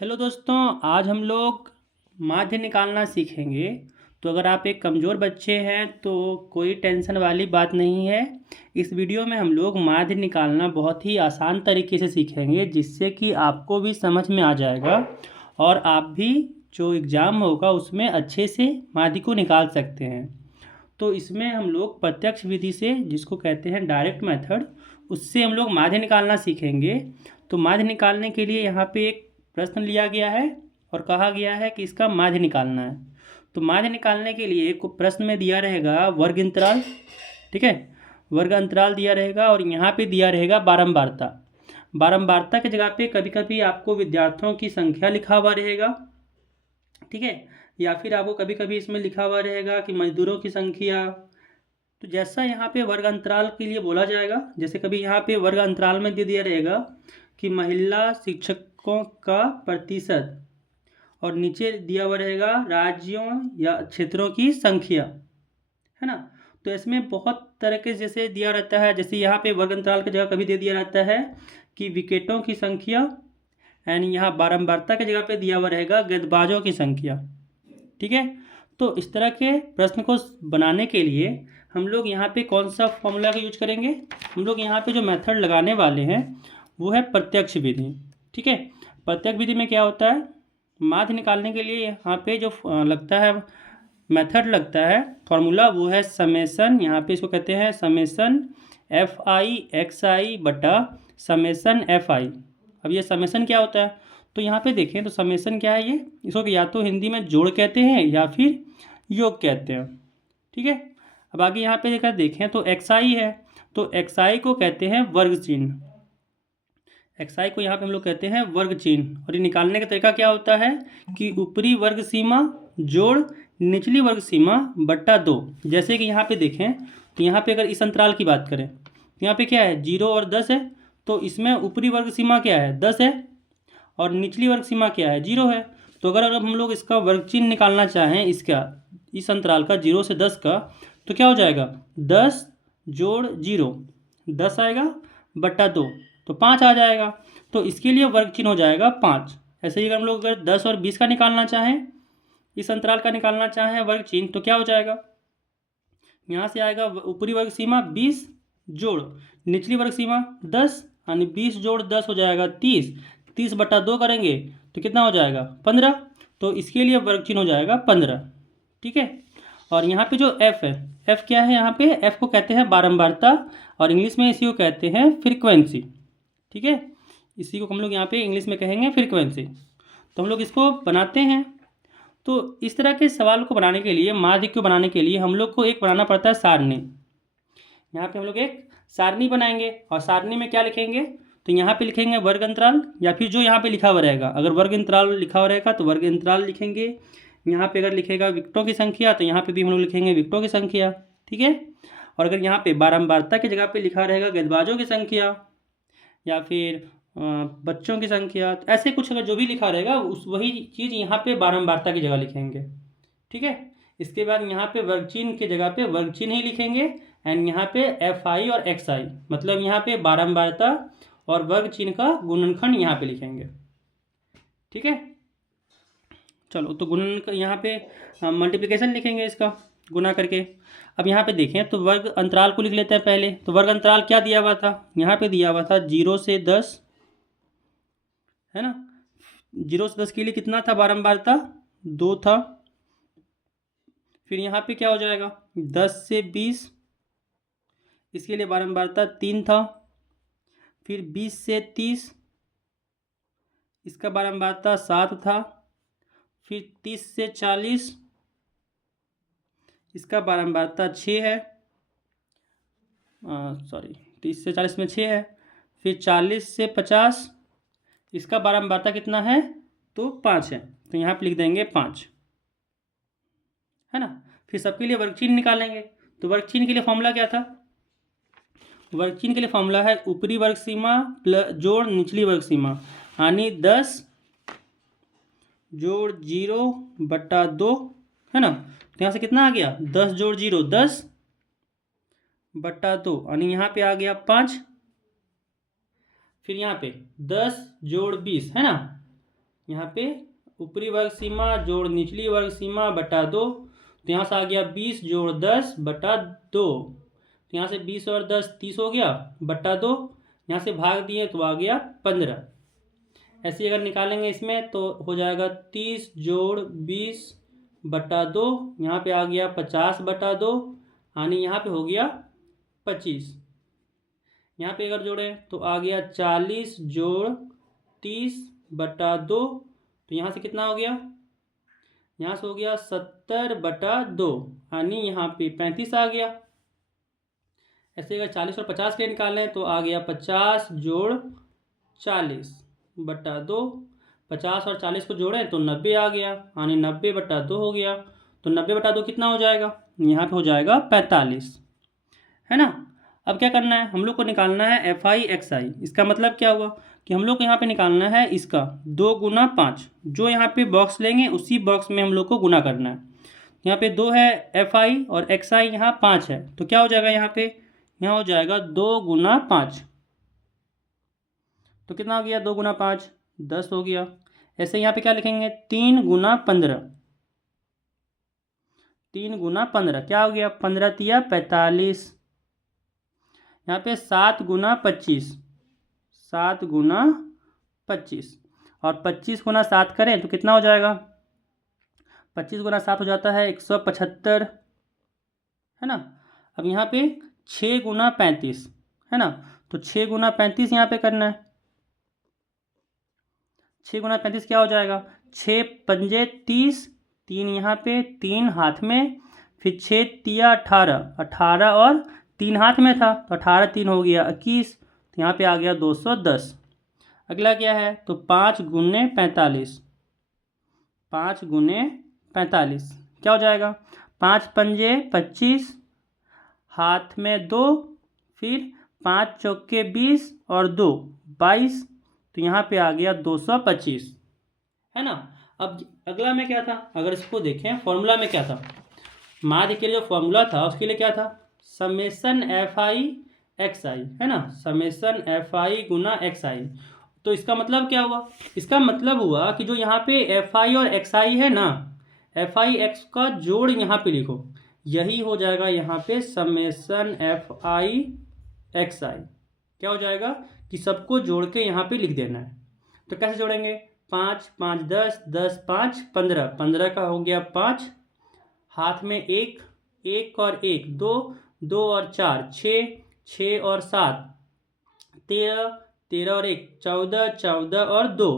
Hello दोस्तों, आज हम लोग माध्य निकालना सीखेंगे। तो अगर आप एक कमज़ोर बच्चे हैं तो कोई टेंशन वाली बात नहीं है। इस वीडियो में हम लोग माध्य निकालना बहुत ही आसान तरीके से सीखेंगे, जिससे कि आपको भी समझ में आ जाएगा और आप भी जो एग्ज़ाम होगा उसमें अच्छे से माध्य को निकाल सकते हैं। तो इसमें हम लोग प्रत्यक्ष विधि से, जिसको कहते हैं डायरेक्ट मेथड, उससे हम लोग माध्य निकालना सीखेंगे। तो माध्य निकालने के लिए यहाँ पे एक प्रश्न लिया गया है और कहा गया है कि इसका माध्य निकालना है। तो माध्य निकालने के लिए को प्रश्न में दिया रहेगा वर्ग अंतराल, ठीक है। वर्ग अंतराल दिया रहेगा और यहाँ पे दिया रहेगा बारंबारता। बारंबारता की जगह पे कभी कभी आपको विद्यार्थियों की संख्या लिखा हुआ रहेगा, ठीक है, या फिर आपको कभी कभी इसमें लिखा हुआ रहेगा कि मजदूरों की संख्या। तो जैसा यहाँ पे वर्ग अंतराल के लिए बोला जाएगा, जैसे कभी यहाँ पे वर्ग अंतराल में दे दिया रहेगा कि महिला शिक्षकों का प्रतिशत, और नीचे दिया हुआ रहेगा राज्यों या क्षेत्रों की संख्या, है ना। तो इसमें बहुत तरह के जैसे दिया रहता है, जैसे यहाँ पे वर्ग अंतराल की जगह कभी दे दिया रहता है कि विकेटों की संख्या, एंड यहाँ बारंबारता की जगह पे दिया हुआ रहेगा गेंदबाजों की संख्या, ठीक है। तो इस तरह के प्रश्न को बनाने के लिए हम लोग यहाँ पे कौन सा फॉर्मूला का यूज करेंगे, हम लोग यहाँ पे जो मेथड लगाने वाले हैं वो है प्रत्यक्ष विधि, ठीक है। प्रत्यक्ष विधि में क्या होता है, माध्य निकालने के लिए यहाँ पे जो लगता है मेथड लगता है फॉर्मूला, वो है समेसन। यहाँ पे इसको कहते हैं समेसन एफ आई एक्स आई बटा समेसन एफ आई। अब ये समेसन क्या होता है, तो यहाँ पे देखें तो समेसन क्या है, ये इसको या तो हिंदी में जोड़ कहते हैं या फिर योग कहते हैं, ठीक है। अब आगे यहाँ पे देखा देखें तो एक्स आई है, तो एक्स आई को कहते हैं वर्ग चिन्ह। एक्स आई को यहाँ पे हम लोग कहते हैं वर्ग चिन्ह। और ये निकालने का तरीका क्या होता है कि ऊपरी वर्ग सीमा जोड़ निचली वर्ग सीमा बट्टा 2। जैसे कि यहाँ पे देखें तो यहाँ पे अगर इस अंतराल की बात करें तो यहाँ पे क्या है 0 और 10 है, तो इसमें ऊपरी वर्ग सीमा क्या है 10 है और निचली वर्ग सीमा क्या है 0 है। तो अगर हम लोग इसका वर्ग चिन्ह निकालना चाहें, इसका इस अंतराल का 0 से 10 का, तो क्या हो जाएगा 10 जोड़ 0 10 आएगा बट्टा 2, तो 5 आ जाएगा। तो इसके लिए वर्ग चिन्ह हो जाएगा 5। ऐसे ही अगर हम लोग अगर 10 और 20 का निकालना चाहें, इस अंतराल का निकालना चाहें वर्ग चिन्ह, तो क्या हो जाएगा, यहाँ से आएगा ऊपरी वर्ग सीमा 20 जोड़ निचली वर्ग सीमा 10, यानी 20 जोड़ 10 हो जाएगा 30। 30 बटा 2 करेंगे तो कितना हो जाएगा 15। तो इसके लिए वर्ग चिन्ह हो जाएगा 15, ठीक है। और यहाँ पे जो एफ है, एफ क्या है, यहाँ पे एफ को कहते हैं बारंबारता और इंग्लिश में इसी को कहते हैं फ्रीक्वेंसी, ठीक है। इसी को हम लोग यहाँ पे इंग्लिश में कहेंगे फ्रीक्वेंसी। तो हम लोग इसको बनाते हैं। तो इस तरह के सवाल को बनाने के लिए, माध्य को बनाने के लिए हम लोग को एक बनाना पड़ता है सारणी। यहाँ पे हम लोग एक सारणी बनाएंगे और सारणी में क्या लिखेंगे, तो यहाँ पे लिखेंगे वर्ग अंतराल, या फिर जो यहाँ पे लिखा हुआ रहेगा, अगर वर्ग अंतराल लिखा हुआ रहेगा तो वर्ग अंतराल लिखेंगे। यहाँ पे अगर लिखेगा विकेटों की संख्या तो यहाँ पे भी हम लोग लिखेंगे विकेटों की संख्या, ठीक है। और अगर यहाँ पे बारंबारता की जगह पे लिखा रहेगा गेंदबाजों की संख्या या फिर बच्चों की संख्या, तो ऐसे कुछ अगर जो भी लिखा रहेगा उस वही चीज़ यहाँ पे बारंबारता की जगह लिखेंगे, ठीक है। इसके बाद यहाँ पे वर्ग चिन्ह की जगह पे वर्ग चिन्ह ही लिखेंगे, एंड यहाँ पे एफ आई और एक्स आई, मतलब यहाँ पे बारंबारता और वर्ग चिन्ह का गुणनखंड यहाँ पे लिखेंगे, ठीक है। चलो, तो गुणन यहाँ पे मल्टीप्लिकेशन लिखेंगे इसका गुना करके। अब यहाँ पे देखें तो वर्ग अंतराल को लिख लेते हैं पहले। तो वर्ग अंतराल क्या दिया हुआ था, यहाँ पे दिया हुआ था 0 से 10, है ना। 0 से 10 के लिए कितना था बारंबारता 2 था। फिर यहाँ पे क्या हो जाएगा 10 से 20, इसके लिए बारंबारता 3 था। फिर 20 से 30, इसका बारंबारता 7 था। फिर 30 से 40, इसका बारंबारता 6 है, सॉरी 30 से 40 में 6 है। फिर 40 से 50, इसका बारंबारता कितना है, तो 5 है, तो यहाँ पे लिख देंगे 5, है ना। फिर सबके लिए वर्ग चिन्ह निकालेंगे। तो वर्ग चिन्ह के लिए फॉर्मूला क्या था, वर्ग चिन्ह के लिए फॉर्मूला है ऊपरी वर्ग सीमा प्लस जोड़ निचली वर्ग सीमा, यानी 10 जोड़ 0 बट्टा 2, है ना। तो यहाँ से कितना आ गया 10 जोड़ 0 10 बट्टा 2, यानी यहाँ पे आ गया 5। फिर यहाँ पे 10 जोड़ 20, है ना, यहाँ पे ऊपरी वर्ग सीमा जोड़ निचली वर्ग सीमा बटा 2, तो यहाँ से आ गया 20 जोड़ 10 बटा 2, तो यहाँ से 20 और 10 30 हो गया बटा 2, यहाँ से भाग दिए तो आ गया 15। ऐसे अगर निकालेंगे इसमें तो हो जाएगा 30 जोड़ 20 बटा 2, यहाँ पे आ गया 50 बटा 2, यानी यहाँ पे हो गया 25। यहाँ पे अगर जोड़े तो आ गया 40 जोड़ 30 बटा 2, तो यहाँ से कितना हो गया, यहाँ से हो गया 70 बटा 2, यानी यहाँ पे 35 आ गया। ऐसे अगर 40 और 50 के निकालें तो आ गया 50 जोड़ 40 बटा 2, 50 और 40 को जोड़ें तो 90 आ गया, यानी 90 बटा 2 हो गया। तो 90 बटा 2 कितना हो जाएगा, यहाँ पे हो जाएगा 45, है ना। अब क्या करना है, हम लोग को निकालना है FI XI। इसका मतलब क्या हुआ कि हम लोग को यहाँ पे निकालना है इसका 2 गुना 5, जो यहाँ पे बॉक्स लेंगे उसी बॉक्स में हम लोग को गुना करना है। यहाँ पे 2 है FI और XI यहाँ 5 है, तो क्या हो जाएगा यहाँ पे, यहाँ हो जाएगा 2 गुना 5, तो कितना हो गया 2 गुना 5 10 हो गया। ऐसे यहाँ पे क्या लिखेंगे 3 गुना 15, 3 गुना 15 क्या हो गया 15 तिया 45। यहाँ पे 7 गुना 25, 7 गुना 25, और 25 गुना 7 करें तो कितना हो जाएगा, 25 गुना 7 हो जाता है 175, है ना। अब यहाँ पे 6 गुना 35, है ना, तो 6 गुना 35 यहाँ पे करना है। 6 गुना 35 क्या हो जाएगा, 6 पंजे 30, 3 यहाँ पे 3 हाथ में, फिर 6 तिया 18, 18 और 3 हाथ में था तो 18 3 हो गया 21, तो यहाँ पे आ गया 210। अगला क्या है, तो 5 गुने 45, 5 गुने 45 क्या हो जाएगा, 5 पंजे 25, हाथ में 2, फिर 5 चौके 20 और 2 22, तो यहाँ पे आ गया 225, है ना। अब अगला में क्या था, अगर इसको देखें फॉर्मूला में क्या था, माध्य के लिए जो फॉर्मूला था उसके लिए क्या था, समेसन FI XI, है ना, समेसन FI गुना XI। तो इसका मतलब क्या हुआ, इसका मतलब हुआ कि जो यहाँ पे FI और XI है ना, FI X का जोड़ यहाँ पे लिखो, यही हो जाएगा यहाँ पे समेसन FI XI। क्या हो जाएगा कि सबको जोड़ के यहाँ पे लिख देना है। तो कैसे जोड़ेंगे, 5 5 10, 10 5 15, 15 का हो गया 5, हाथ में 1, 1 और 1 2, 2 और 4 6, 6 और 7 13, 13 और 1 14, 14 और 2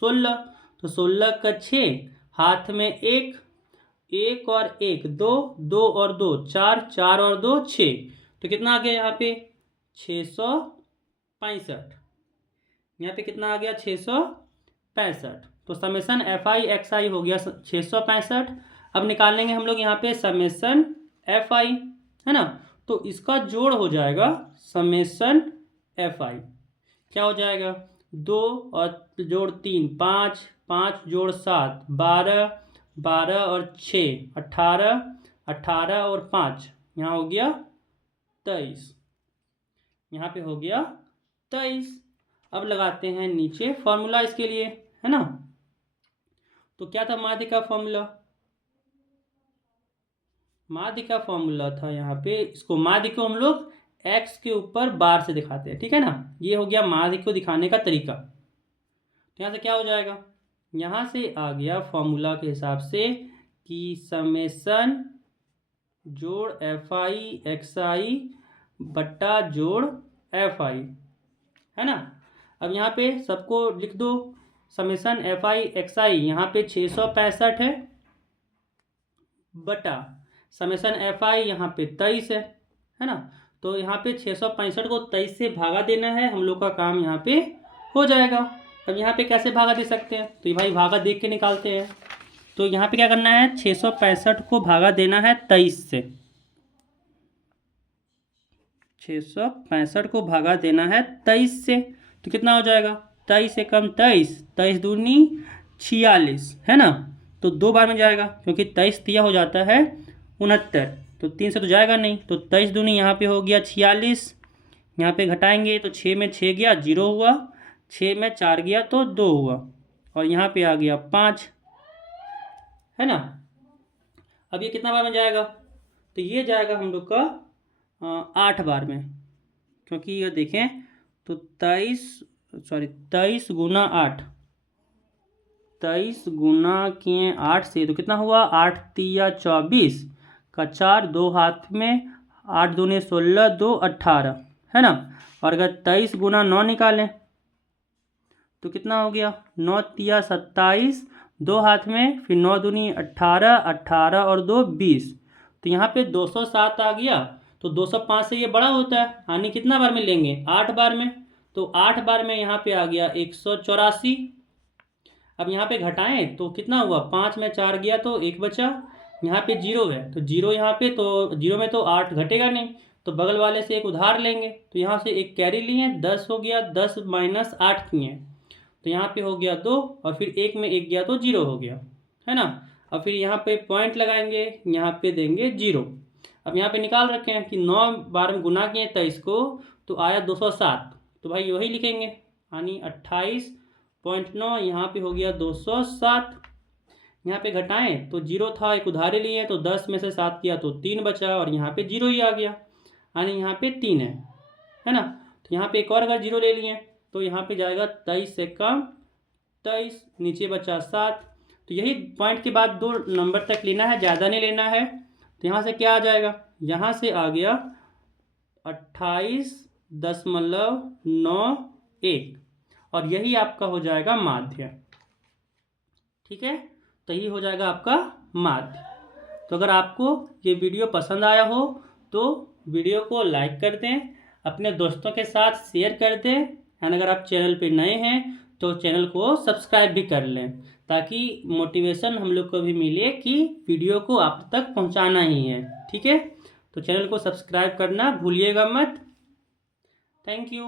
16, तो 16 का 6, हाथ में 1, 1 और 1 2, 2 और 2 4, 4 और 2 6, तो कितना आ गया यहाँ पे 665। यहाँ पे कितना आ गया 665, तो समेसन FI XI हो गया 665। अब निकालेंगे हम लोग यहाँ पे समेसन FI, है ना, तो इसका जोड़ हो जाएगा समेसन FI, क्या हो जाएगा 2 और जोड़ 3 5, 5 जोड़ 7 12, 12 और 6 18, 18 और 5 यहाँ हो गया 23, यहाँ पे हो गया 23। अब लगाते हैं नीचे फॉर्मूला इसके लिए, है ना। तो क्या था माध्य का फॉर्मूला, माध्य का फॉर्मूला था यहाँ पे, इसको माध्य को हम लोग x के ऊपर बार से दिखाते हैं, ठीक है ना। ये हो गया माध्य को दिखाने का तरीका। तो यहाँ से क्या हो जाएगा, यहाँ से आ गया फॉर्मूला के हिसाब से कि समेसन जोड़ FI XI बट्टा जोड़ FI, है ना। अब यहाँ पे सबको लिख दो, समेसन FI XI यहाँ पे 665 है बटा समेसन FI यहाँ पे 23 है ना। तो यहाँ पे 665 को 23 से भागा देना है, हम लोग का काम यहाँ पे हो जाएगा। अब यहाँ पे कैसे भागा दे सकते हैं, तो भाई भागा देख के निकालते हैं। तो यहाँ पे क्या करना है, 665 को भागा देना है 23 से, 665 को भागा देना है 23 से, तो कितना हो जाएगा 23 से कम 23, 23 दूनी 46, है ना। तो 2 बार में जाएगा क्योंकि 23 तिया हो जाता है 69, तो 3 से तो जाएगा नहीं, तो 23 दूनी यहाँ पे हो गया 46, यहाँ पे घटाएंगे तो 6 में 6 गया 0 हुआ, 6 में 4 गया तो 2 हुआ, और यहाँ पे आ गया 5, है ना। अब ये कितना बार में जाएगा, तो ये जाएगा हम लोग का 8 बार में, क्योंकि ये देखें तो 23 गुना 8, 23 गुना किए 8 से तो कितना हुआ, 8 तिया 24 का 4, 2 हाथ में, 8 दूने 16, 2 18, है ना। और अगर 23 गुना 9 निकालें तो कितना हो गया, 9 तिया 27, 2 हाथ में, फिर 9 दूनी 18, 18 और 2 20, तो यहाँ पे 207 आ गया। तो 205 से ये बड़ा होता है, यानी कितना बार में लेंगे, 8 बार में। तो 8 बार में यहाँ पे आ गया 184। अब यहाँ पे घटाएं तो कितना हुआ, 5 में 4 गया तो 1 बचा, यहाँ पे 0 है तो 0 यहाँ पे, तो 0 में तो 8 घटेगा नहीं, तो बगल वाले से एक उधार लेंगे, तो यहाँ से एक कैरी लिए, 10 हो गया, 10 माइनस 8 किए, तो यहाँ पे हो गया 2, और फिर 1 में 1 गया तो 0 हो गया, है ना। और फिर यहाँ पे पॉइंट लगाएंगे, यहाँ पे देंगे 0। अब यहाँ पे निकाल रखे हैं कि 9 बार में गुना किए 23 को तो आया 207, तो भाई वही लिखेंगे, यानी 28.9, यहाँ पे हो गया 207। यहाँ पे घटाएं तो 0 था, एक उधारे लिए तो 10 में से 7 किया तो 3 बचा, और यहाँ पे 0 ही आ गया, यानी यहाँ पे 3 है ना। तो यहाँ पे एक और अगर 0 ले लिए तो यहाँ पे जाएगा 23 से कम 23, नीचे बचा 7। तो यही पॉइंट के बाद 2 नंबर तक लेना है, ज़्यादा नहीं लेना है। तो यहाँ से क्या आ जाएगा, यहाँ से आ गया 28.91, और यही आपका हो जाएगा माध्य। ठीक है, तो यही हो जाएगा आपका माध्य। तो अगर आपको ये वीडियो पसंद आया हो तो वीडियो को लाइक कर दें, अपने दोस्तों के साथ शेयर कर दें, एंड अगर आप चैनल पे नए हैं तो चैनल को सब्सक्राइब भी कर लें, ताकि मोटिवेशन हम लोग को भी मिले कि वीडियो को आप तक पहुंचाना ही है। ठीक है, तो चैनल को सब्सक्राइब करना भूलिएगा मत। Thank you.